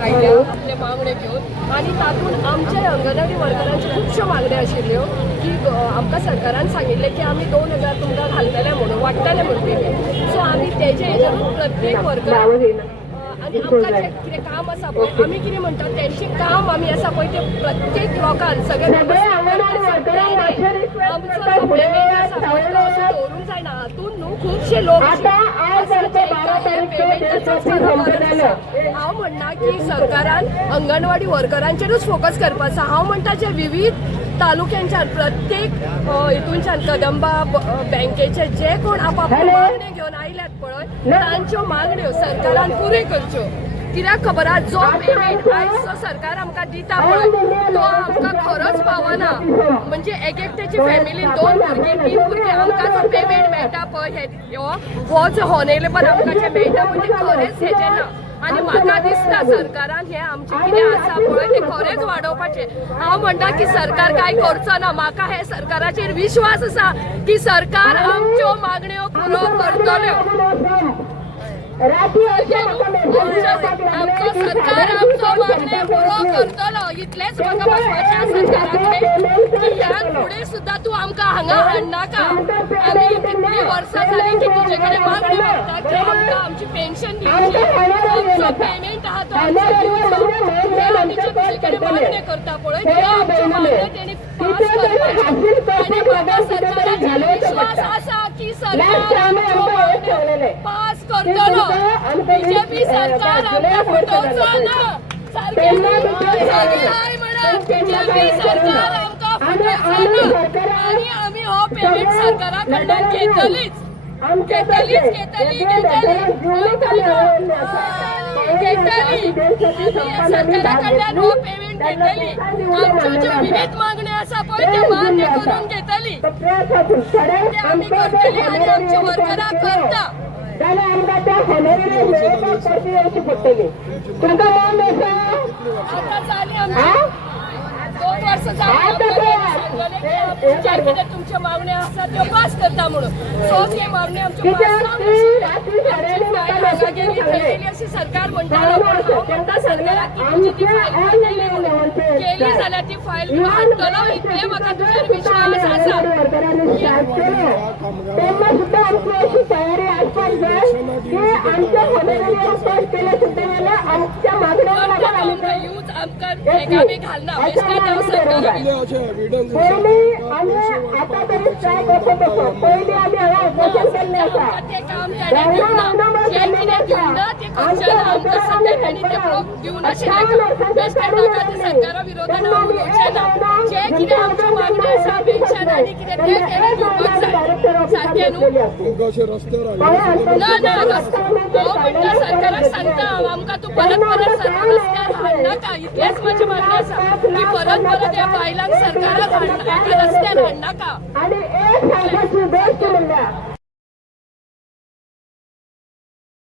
आपले मागणे घेऊन आणि तातूंत आमचे अंगणवाडी वर्करांचे खुबश्यो मागण्यो आशिल्ल्यो की आमकां सरकारान सांगिल्ले की आमी 2000 तुमकां घालतले म्हणून वाडटले म्हणून पेमेंट. सो आमी तेजे हेजेरूच प्रत्येक वर्कर आणि आमकां जें कितें काम आसा पळय आमी कितें म्हणटात तेंचें काम आमी आसा पळय ते प्रत्येक लोकांक सगळे दवरूंक जायना. हातूंत न्हू खुबशे लोक हांव म्हणना की सरकारान अंगणवाडी वर्करांचेरूच फोकस करपाचो. हांव म्हणटा जे विविध तालुक्यांच्यान प्रत्येक हितूनच्यान कदंबा बँकेचे जे कोण आपापल्यो मागण्यो घेवन आयल्यात पळय तांच्यो मागण्यो सरकारान पुरे करच्यो. कित्याक खबर आहा जो पेमेंट आयज जो सरकार आमकां दिता पळय तो आमकां खरोच पावना. म्हणजे एकट्याची फॅमिलीन 2 भुरगीं 3 भुरगीं आमकां जो पेमेंट मेळटा पळय हो जो हॉनेरेबल आमकां जे मेळटा पळय ते खरेंच हेजें ना. आणि म्हाका दिसता सरकारान हे आमचे कितें आसा पळय ते खरेंच वाडोवपाचें. हांव म्हणटा की सरकार कांय करचो ना. म्हाका हे सरकाराचेर विश्वास आसा की सरकार आमच्यो मागण्यो पुरो करतलो. सरकार आमचो मागण्यो पुरो करतलो इतलेंच म्हाका म्हणपाचें आसा सरकाराक की ह्या फुडें सुद्दां तूं आमकां हांगा हाडनाका. आमी कितलीं वर्सां जालीं की तुजे कडेन मागणी मागता की आमकां आमची पेन्शन दिवची, आमचो पेमेंट आहा तो आमचो दिवचो. हे आमी जे तुजे कडेन मागण्यो करता पळय त्यो आमच्यो मागण्यो तेणी पास करपाच्यो. आनी म्हाका सरकाराचेर विश्वास आसा की सरकार आमच्यो मागण्यो पास करतलो. बीजेपी सरकार आमकां फटोवचो ना. सारकें म्हणा बीजेपी सरकार आमकां फटोवचो ना. आनी आमी हो पेमेंट सरकारा कडल्यान घेतलीच. सरकारा कडल्यान हो पेमेंट घेतली. आमच्यो ज्यो विविध मागण्यो आसा पळय त्यो मान्य करून घेतली. ते आमी करतली आनी आमच्या वर्करांक करता. आता जाली आमची 2 वर्सां जाली तुमच्या मागण्या आसा त्यो पास करता म्हणून. सो ती मागणी आमच्यो गेली अशी सरकार म्हणटा सरकाराक ती फायल केली जाल्यार ती फायल किंवा हाडटलो इतले म्हाका तुजेर विश्वास आसा. आमकां घालना सरकारा विरोधान जे कितें आमच्यो मागण्यो आसा पेन्शन आनी कितें ते तेणी दिवपाक जाय. सारकें न्हू? ना ना हांव म्हणटा सरकाराक सांगता आमकां तूं परत रस्त्यार हाडनाका. इतलेंच म्हजी मागणी आसा की परत ह्या बायलांक सरकाराक रस्त्यार हाडनाका.